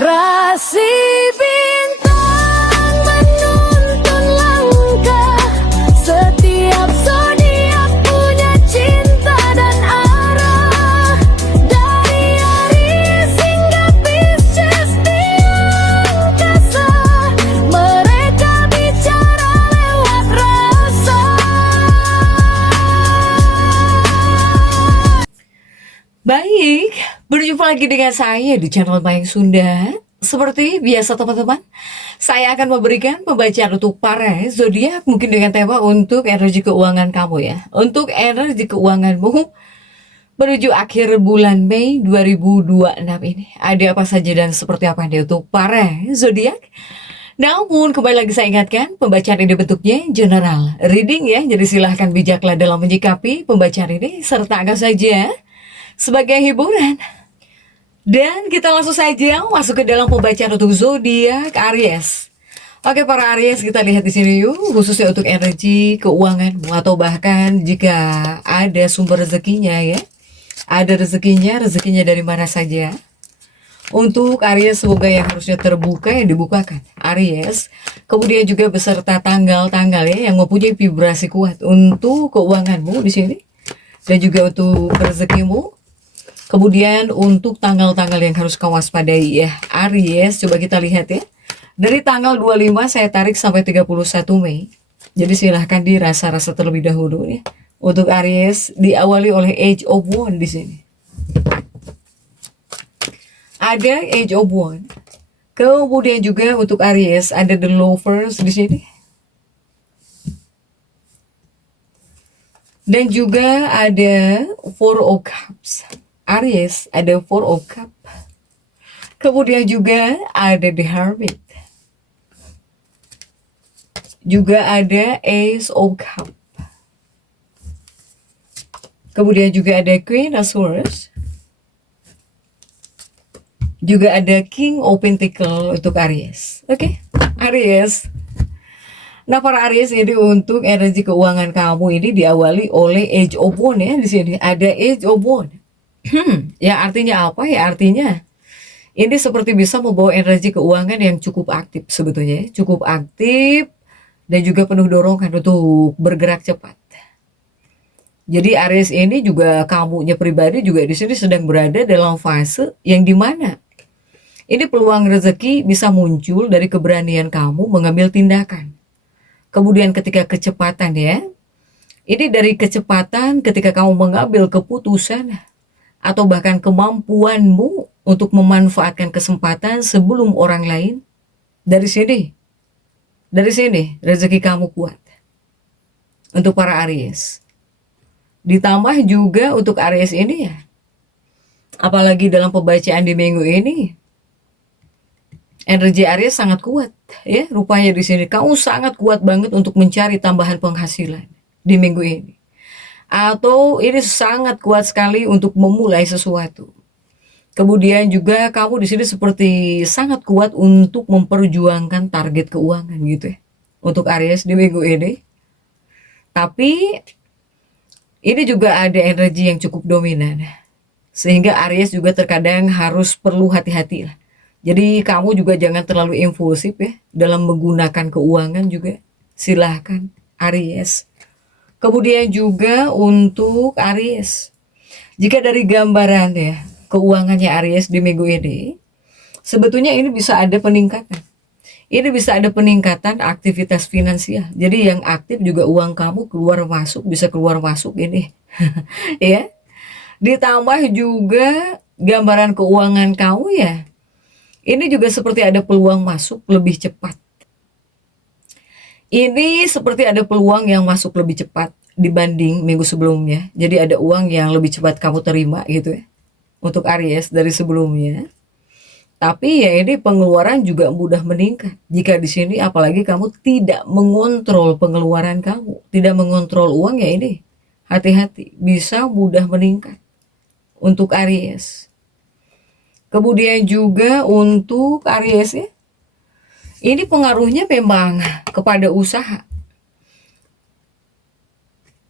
Rasi bintang menuntun langkah, setiap zodiak punya cinta dan arah. Dari Aries hingga Pisces di angkasa, mereka bicara lewat rasa. Baik, berjumpa lagi dengan saya di channel Mayang Sunda. Seperti biasa teman-teman, saya akan memberikan pembacaan untuk para zodiak mungkin dengan tema untuk energi keuangan kamu ya. Untuk energi keuanganmu menuju akhir bulan Mei 2026 ini. Ada apa saja dan seperti apa nih untuk para zodiak? Namun kembali lagi saya ingatkan, pembacaan ini bentuknya general reading ya. Jadi silahkan bijaklah dalam menyikapi pembacaan ini serta anggap saja sebagai hiburan. Dan kita langsung saja masuk ke dalam pembacaan untuk zodiak Aries. Oke para Aries, kita lihat di sini yuk, khususnya untuk energi keuanganmu atau bahkan jika ada sumber rezekinya ya. Ada rezekinya dari mana saja. Untuk Aries semoga yang harusnya terbuka yang dibukakan. Aries, kemudian juga beserta tanggal-tanggal ya yang mempunyai vibrasi kuat untuk keuanganmu di sini dan juga untuk rezekimu. Kemudian untuk tanggal-tanggal yang harus kau waspadai ya Aries, coba kita lihat ya. Dari tanggal 25 saya tarik sampai 31 Mei. Jadi silahkan dirasa-rasa terlebih dahulu ya. Untuk Aries diawali oleh Age of Wands di sini. Ada Age of Wands. Kemudian juga untuk Aries ada The Lovers di sini. Dan juga ada Four of Cups. Aries ada Four of Cups. Kemudian juga ada The Hermit. Juga ada Ace of Cups. Kemudian juga ada Queen of Swords. Juga ada King of Pentacles untuk Aries. Oke, Aries. Nah, para Aries ini untuk energi keuangan kamu ini diawali oleh Age of Wands ya di sini. Ada Age of Wands. Ya artinya apa? Ya artinya ini seperti bisa membawa energi keuangan yang cukup aktif sebetulnya, cukup aktif dan juga penuh dorongan untuk bergerak cepat. Jadi Aries ini juga kamunya pribadi juga di sini sedang berada dalam fase yang dimana ini peluang rezeki bisa muncul dari keberanian kamu mengambil tindakan. Kemudian ketika kecepatan ya, ini dari kecepatan ketika kamu mengambil keputusan atau bahkan kemampuanmu untuk memanfaatkan kesempatan sebelum orang lain. Dari sini rezeki kamu kuat untuk para Aries. Ditambah juga untuk Aries ini ya, apalagi dalam pembacaan di minggu ini, energi Aries sangat kuat ya. Rupanya di sini kamu sangat kuat banget untuk mencari tambahan penghasilan di minggu ini. Atau ini sangat kuat sekali untuk memulai sesuatu. Kemudian juga kamu di sini seperti sangat kuat untuk memperjuangkan target keuangan gitu ya. Untuk Aries di minggu ini. Tapi ini juga ada energi yang cukup dominan. Sehingga Aries juga terkadang harus perlu hati-hati lah. Jadi kamu juga jangan terlalu impulsif ya dalam menggunakan keuangan juga. Silahkan Aries. Kemudian juga untuk Aries, jika dari gambaran ya keuangannya Aries di minggu ini, sebetulnya ini bisa ada peningkatan. Ini bisa ada peningkatan aktivitas finansial. Jadi yang aktif juga uang kamu keluar masuk, bisa keluar masuk ini. Ya. Ditambah juga gambaran keuangan kamu ya. Ini juga seperti ada peluang masuk lebih cepat. Ini seperti ada peluang yang masuk lebih cepat dibanding minggu sebelumnya. Jadi ada uang yang lebih cepat kamu terima gitu ya. Untuk Aries dari sebelumnya. Tapi ya ini pengeluaran juga mudah meningkat. Jika di sini apalagi kamu tidak mengontrol pengeluaran kamu, tidak mengontrol uang ya ini. Hati-hati, bisa mudah meningkat untuk Aries. Kemudian juga untuk Aries ya. Ini pengaruhnya memang kepada usaha.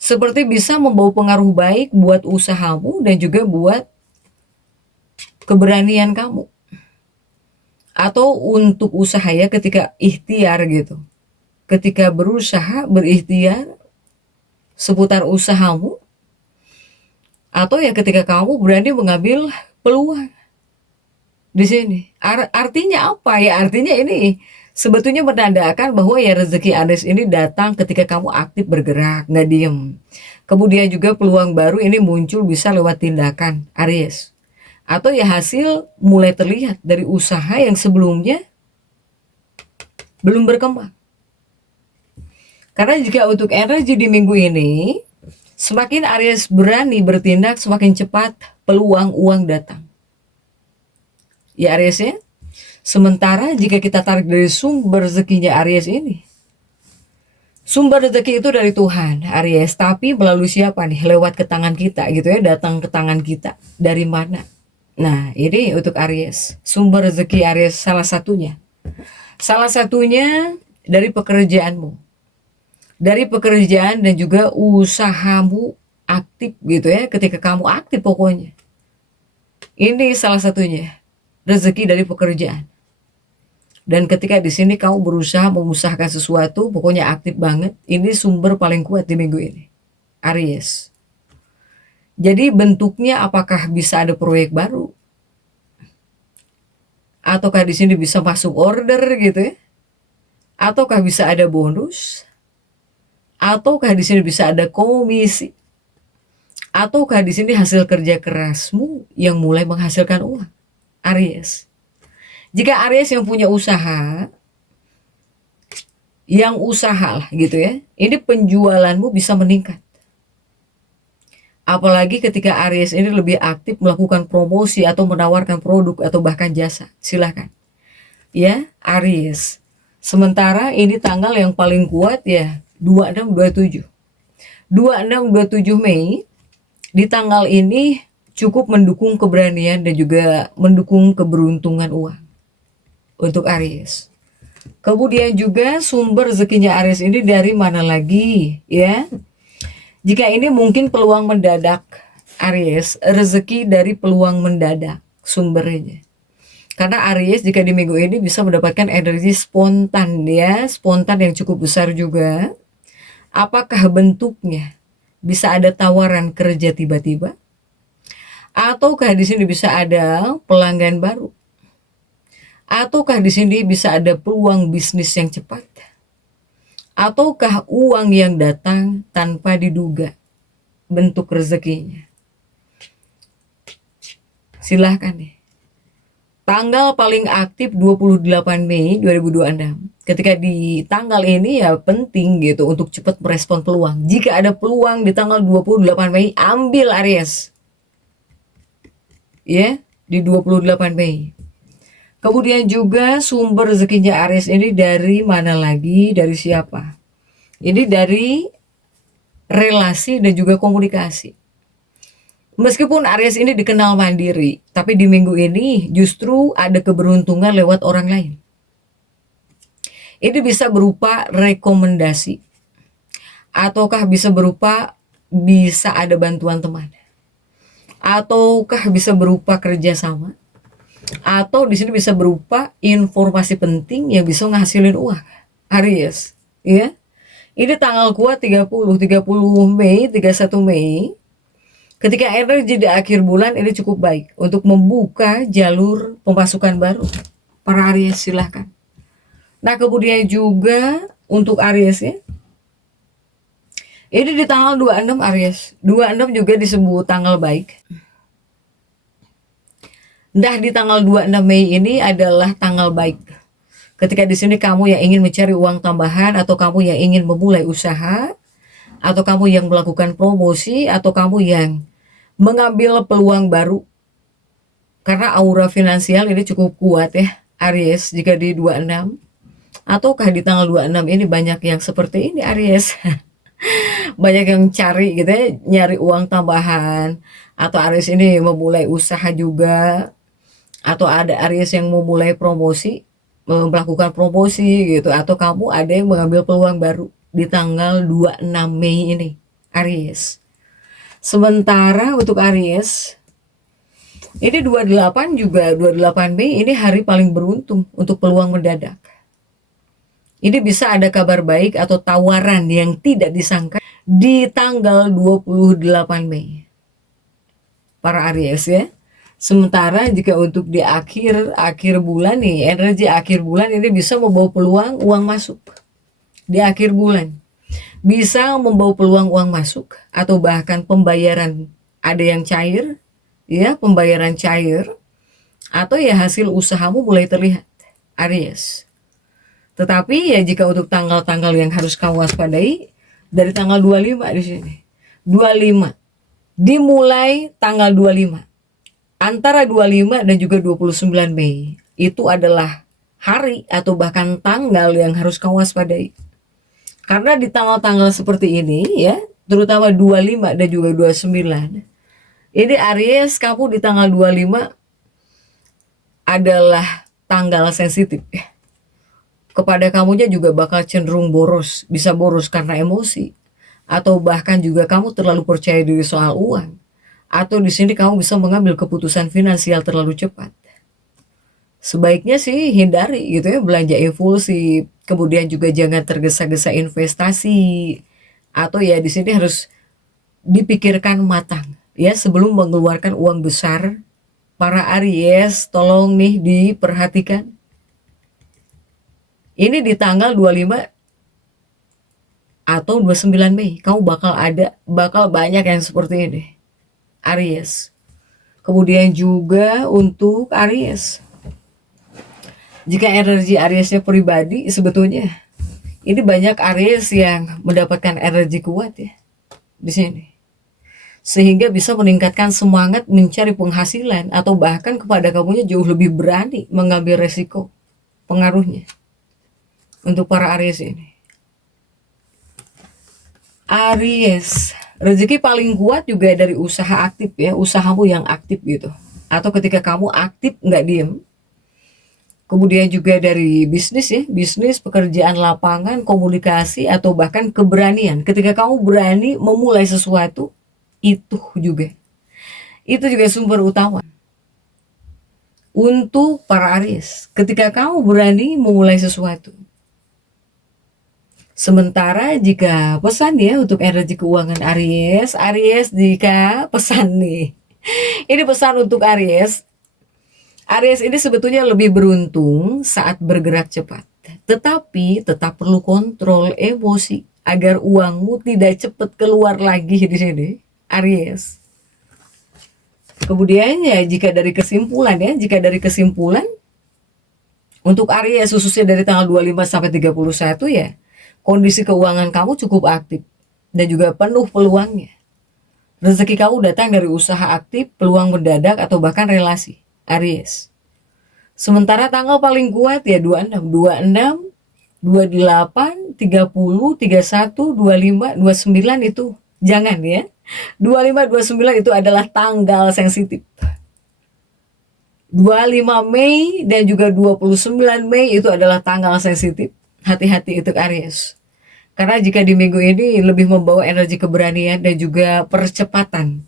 Seperti bisa membawa pengaruh baik buat usahamu dan juga buat keberanian kamu. atau untuk usaha ya, ketika ikhtiar gitu. Ketika berusaha, berikhtiar seputar usahamu, atau ya ketika kamu berani mengambil peluang di sini. Artinya apa ya? Artinya ini sebetulnya menandakan bahwa ya rezeki Aries ini datang ketika kamu aktif bergerak, nggak diem. Kemudian juga peluang baru ini muncul bisa lewat tindakan Aries. Atau ya hasil mulai terlihat dari usaha yang sebelumnya belum berkembang. Karena jika untuk energi di minggu ini, semakin Aries berani bertindak, semakin cepat peluang uang datang. Ya Aries ya. Sementara jika kita tarik dari sumber rezekinya Aries ini, sumber rezeki itu dari Tuhan Aries, tapi melalui siapa nih? Lewat ke tangan kita gitu ya, datang ke tangan kita. Dari mana? Nah ini untuk Aries, sumber rezeki Aries salah satunya. Salah satunya dari pekerjaanmu. Dari pekerjaan dan juga usahamu aktif gitu ya, ketika kamu aktif pokoknya. Ini salah satunya. Rezeki dari pekerjaan. Dan ketika di sini kamu berusaha mengusahakan sesuatu, pokoknya aktif banget, ini sumber paling kuat di minggu ini. Aries. Jadi bentuknya apakah bisa ada proyek baru? Ataukah di sini bisa masuk order gitu ya? Ataukah bisa ada bonus? Ataukah di sini bisa ada komisi? Ataukah di sini hasil kerja kerasmu yang mulai menghasilkan uang? Aries. Jika Aries yang punya usaha, lah gitu ya, ini penjualanmu bisa meningkat. Apalagi ketika Aries ini lebih aktif melakukan promosi atau menawarkan produk atau bahkan jasa. Silahkan. Ya, Aries. Sementara ini tanggal yang paling kuat ya, 26-27. 26-27 Mei, di tanggal ini cukup mendukung keberanian dan juga mendukung keberuntungan uang untuk Aries. Kemudian juga sumber rezekinya Aries ini dari mana lagi ya? Jika ini mungkin peluang mendadak Aries, rezeki dari peluang mendadak sumbernya. Karena Aries jika di minggu ini bisa mendapatkan energi spontan ya, spontan yang cukup besar juga. Apakah bentuknya? Bisa ada tawaran kerja tiba-tiba? Ataukah di sini bisa ada pelanggan baru? Ataukah di sini bisa ada peluang bisnis yang cepat? Ataukah uang yang datang tanpa diduga bentuk rezekinya? Silahkan nih. Tanggal paling aktif 28 Mei 2026. Ketika di tanggal ini ya penting gitu untuk cepat merespon peluang. Jika ada peluang di tanggal 28 Mei, ambil Aries. Ya, di 28 Mei. Kemudian juga sumber rezekinya Aries ini dari mana lagi? Dari siapa? Ini dari relasi dan juga komunikasi. Meskipun Aries ini dikenal mandiri, tapi di minggu ini justru ada keberuntungan lewat orang lain. Ini bisa berupa rekomendasi, ataukah bisa ada bantuan teman, ataukah bisa berupa kerjasama, atau di sini bisa berupa informasi penting yang bisa ngasilin uang. Aries, ya. Ini tanggal kuat 30 Mei, 31 Mei. Ketika energi di akhir bulan ini cukup baik untuk membuka jalur pemasukan baru. Para Aries silahkan. Nah kemudian juga untuk Aries ya. Ini di tanggal 26 Aries. 26 juga disebut tanggal baik. Nah di tanggal 26 Mei ini adalah tanggal baik. Ketika di sini kamu yang ingin mencari uang tambahan, atau kamu yang ingin memulai usaha, atau kamu yang melakukan promosi, atau kamu yang mengambil peluang baru. Karena aura finansial ini cukup kuat ya Aries jika di 26. Ataukah di tanggal 26 ini banyak yang seperti ini Aries. Banyak yang cari gitu ya, nyari uang tambahan. Atau Aries ini memulai usaha juga. Atau ada Aries yang memulai promosi, melakukan promosi gitu, atau kamu ada yang mengambil peluang baru di tanggal 26 Mei ini Aries. Sementara untuk Aries, Ini 28 juga, 28 Mei ini hari paling beruntung untuk peluang mendadak. Ini bisa ada kabar baik atau tawaran yang tidak disangka di tanggal 28 Mei. Para Aries ya. Sementara jika untuk di akhir bulan nih, energi akhir bulan ini bisa membawa peluang uang masuk. Di akhir bulan bisa membawa peluang uang masuk atau bahkan pembayaran ada yang cair, ya, pembayaran cair atau ya hasil usahamu mulai terlihat, Aries. Tetapi ya jika untuk tanggal-tanggal yang harus kamu waspadai dari tanggal 25 di sini. 25 dimulai tanggal 25. Antara 25 dan juga 29 Mei itu adalah hari atau bahkan tanggal yang harus kamu waspadai. Karena di tanggal-tanggal seperti ini ya, terutama 25 dan juga 29. Ini Aries, kamu di tanggal 25 adalah tanggal sensitif ya. Kepada kamunya juga bakal cenderung boros, bisa boros karena emosi, atau bahkan juga kamu terlalu percaya diri soal uang, atau di sini kamu bisa mengambil keputusan finansial terlalu cepat. Sebaiknya sih hindari gitu ya belanja impulsif, kemudian juga jangan tergesa-gesa investasi, atau ya di sini harus dipikirkan matang ya sebelum mengeluarkan uang besar. Para Aries, tolong nih diperhatikan. Ini di tanggal 25 atau 29 Mei, kamu bakal banyak yang seperti ini, Aries. Kemudian juga untuk Aries, jika energi Ariesnya pribadi, sebetulnya ini banyak Aries yang mendapatkan energi kuat ya di sini, sehingga bisa meningkatkan semangat mencari penghasilan atau bahkan kepada kamunya jauh lebih berani mengambil resiko pengaruhnya. Untuk para Aries ini, Aries, rezeki paling kuat juga dari usaha aktif ya, usahamu yang aktif gitu. Atau ketika kamu aktif nggak diem. Kemudian juga dari bisnis ya, bisnis, pekerjaan lapangan, komunikasi, atau bahkan keberanian. Ketika kamu berani memulai sesuatu, itu juga sumber utama. Untuk para Aries, ketika kamu berani memulai sesuatu. Sementara jika pesan ya untuk energi keuangan Aries, jika pesan nih, ini pesan untuk Aries. Aries ini sebetulnya lebih beruntung saat bergerak cepat, tetapi tetap perlu kontrol emosi agar uangmu tidak cepat keluar lagi di sini, Aries. Kemudian ya jika dari kesimpulan untuk Aries khususnya dari tanggal 25 sampai 31 ya, kondisi keuangan kamu cukup aktif dan juga penuh peluangnya. Rezeki kamu datang dari usaha aktif, peluang mendadak, atau bahkan relasi, Aries. Sementara tanggal paling kuat ya 26, 28, 30, 31, 25, 29 itu jangan ya. 25, 29 itu adalah tanggal sensitif. 25 Mei dan juga 29 Mei itu adalah tanggal sensitif. Hati-hati untuk Aries. Karena jika di minggu ini lebih membawa energi keberanian dan juga percepatan.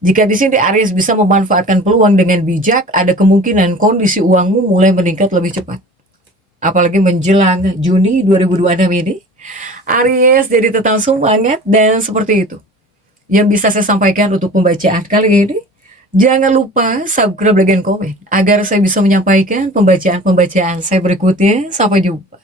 Jika di sini Aries bisa memanfaatkan peluang dengan bijak, ada kemungkinan kondisi uangmu mulai meningkat lebih cepat. Apalagi menjelang Juni 2026 ini, Aries jadi tetap semangat dan seperti itu. Yang bisa saya sampaikan untuk pembacaan kali ini. Jangan lupa subscribe dan komen agar saya bisa menyampaikan pembacaan-pembacaan saya berikutnya. Sampai jumpa.